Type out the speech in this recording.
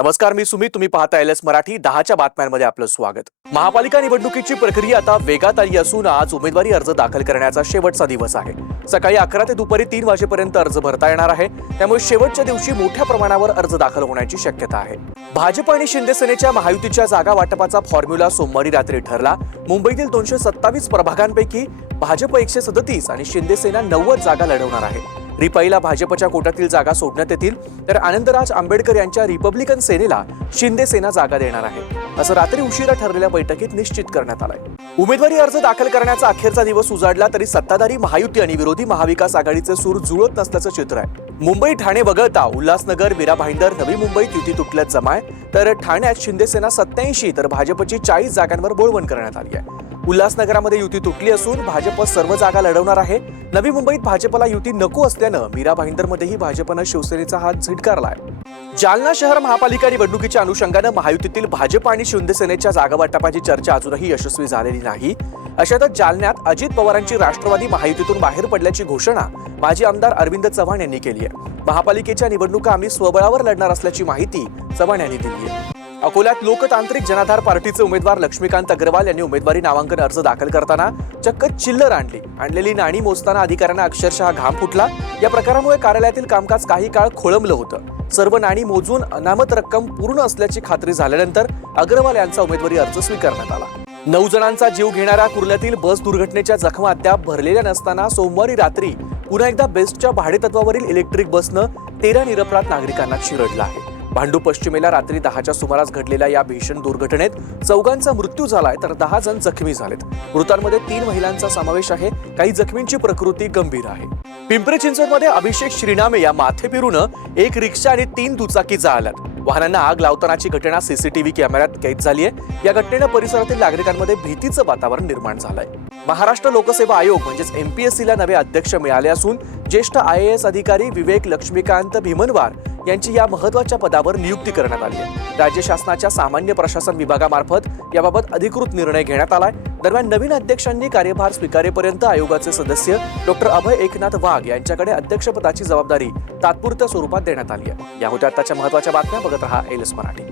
नमस्कार, मी सुमित. तुम्ही पाहता एलएस मराठी 10च्या बातम्यांमध्ये आपलं स्वागत. महापालिका निवडणुकीची प्रक्रिया आता वेगात आली असून आज उमेदवारी अर्ज दाखल करण्याचा शेवटचा दिवस आहे. सकाळी 11 ते दुपारी 3 वाजेपर्यंत अर्ज भरता येणार आहे. त्यामुळे शेवटच्या दिवशी मोठ्या प्रमाणावर अर्ज दाखल होण्याची शक्यता आहे. भाजप आणि शिंदे सेनेच्या महायुतीच्या जागा वाटपाचा फॉर्म्युला सोमवारी रात्री ठरला. मुंबईतील 227 प्रभागांपैकी भाजप 137 आणि शिंदे सेना 90 जागा लढवणार आहे. रिपाईला भाजपच्या कोट्यातील जागा सोडण्यात येतील, तर आनंदराज आंबेडकर यांच्या रिपब्लिकन सेनेला शिंदे सेना जागा देणार आहे, असं रात्री उशिरा ठरलेल्या बैठकीत निश्चित करण्यात आलंय. उमेदवारी अर्ज दाखल करण्याचा अखेरचा दिवस उजाडला तरी सत्ताधारी महायुती आणि विरोधी महाविकास आघाडीचे सूर जुळत नसल्याचं चित्र आहे. मुंबई ठाणे वगळता उल्हासनगर, मीरा भाईंदर, नवी मुंबईत युती तुटल्यात जमाय, तर ठाण्यात शिंदे सेना 87 तर भाजपची 40 जागांवर बोळवण करण्यात आली आहे. उल्हासनगरामध्ये युती तुटली असून भाजप सर्व जागा लढवणार आहे. नवी मुंबईत भाजपला युती नको असल्यानं मीरा भाईंदरमध्येही भाजपनं शिवसेनेचा हात झिटकारलाय. जालना शहर महापालिका निवडणुकीच्या अनुषंगानं महायुतीतील भाजप आणि शिंदे सेनेच्या जागा वाटपाची चर्चा अजूनही यशस्वी झालेली नाही. अशातच जालन्यात अजित पवारांची राष्ट्रवादी महायुतीतून बाहेर पडल्याची घोषणा माजी आमदार अरविंद चव्हाण यांनी केली आहे. महापालिकेच्या निवडणुका आम्ही स्वबळावर लढणार असल्याची माहिती चव्हाण यांनी दिली आहे. अकोल्यात लोकतांत्रिक जनाधार पार्टीचे उमेदवार लक्ष्मीकांत अग्रवाल यांनी उमेदवारी नामांकन अर्ज दाखल करताना चक्क चिल्लर आणलेली नाणी मोजताना अधिकाऱ्यांना अक्षरशः घाम फुटला. या प्रकारामुळे कार्यालयातील कामकाज काही काळ खोळंबलं होतं. सर्व नाणी मोजून अनामत रक्कम पूर्ण असल्याची खात्री झाल्यानंतर अग्रवाल यांचा उमेदवारी अर्ज स्वीकारण्यात आला. 9 जणांचा जीव घेणाऱ्या कुर्ल्यातील बस दुर्घटनेच्या जखमा अद्याप भरलेल्या नसताना सोमवारी रात्री पुन्हा एकदा बेस्टच्या भाडेतत्वावरील इलेक्ट्रिक बसनं 13 निरपराध नागरिकांना चिरडलं आहे. भांडू पश्चिमेला रात्री 10च्या सुमारास घडलेल्या या भीषण दुर्घटनेत 4 मृत्यू झालाय, तर 10 जण जखमी झालेत. मृतांमध्ये 3 महिलांचा समावेश आहे. काही जखमींची प्रकृती गंभीर आहे. पिंपरी चिंचवडमध्ये अभिषेक श्रीनामे या माथेफिरूनं एक रिक्षा आणि 3 दुचाकी जाळल्यात. वाहनांना आग लावतानाची घटना सीसीटीव्ही कॅमेऱ्यात कैद झाली आहे. या घटनेनं परिसरातील नागरिकांमध्ये भीतीचं वातावरण निर्माण झालंय. महाराष्ट्र लोकसेवा आयोग म्हणजेच MPSCला नवे अध्यक्ष मिळाले असून ज्येष्ठ IAS अधिकारी विवेक लक्ष्मीकांत भीमनवार यांची या महत्त्वाच्या पदावर नियुक्ती करण्यात आली आहे. राज्य शासनाच्या सामान्य प्रशासन विभागामार्फत याबाबत अधिकृत निर्णय घेण्यात आलाय. दरम्यान नवीन अध्यक्षांनी कार्यभार स्वीकारेपर्यंत आयोगाचे सदस्य डॉ. अभय एकनाथ वाघ यांच्याकडे अध्यक्षपदाची जबाबदारी तात्पुरत्या स्वरूपात देण्यात आली आहे. या होत्या आताच्या महत्त्वाच्या बातम्या. बघत रहा एलएस मराठी.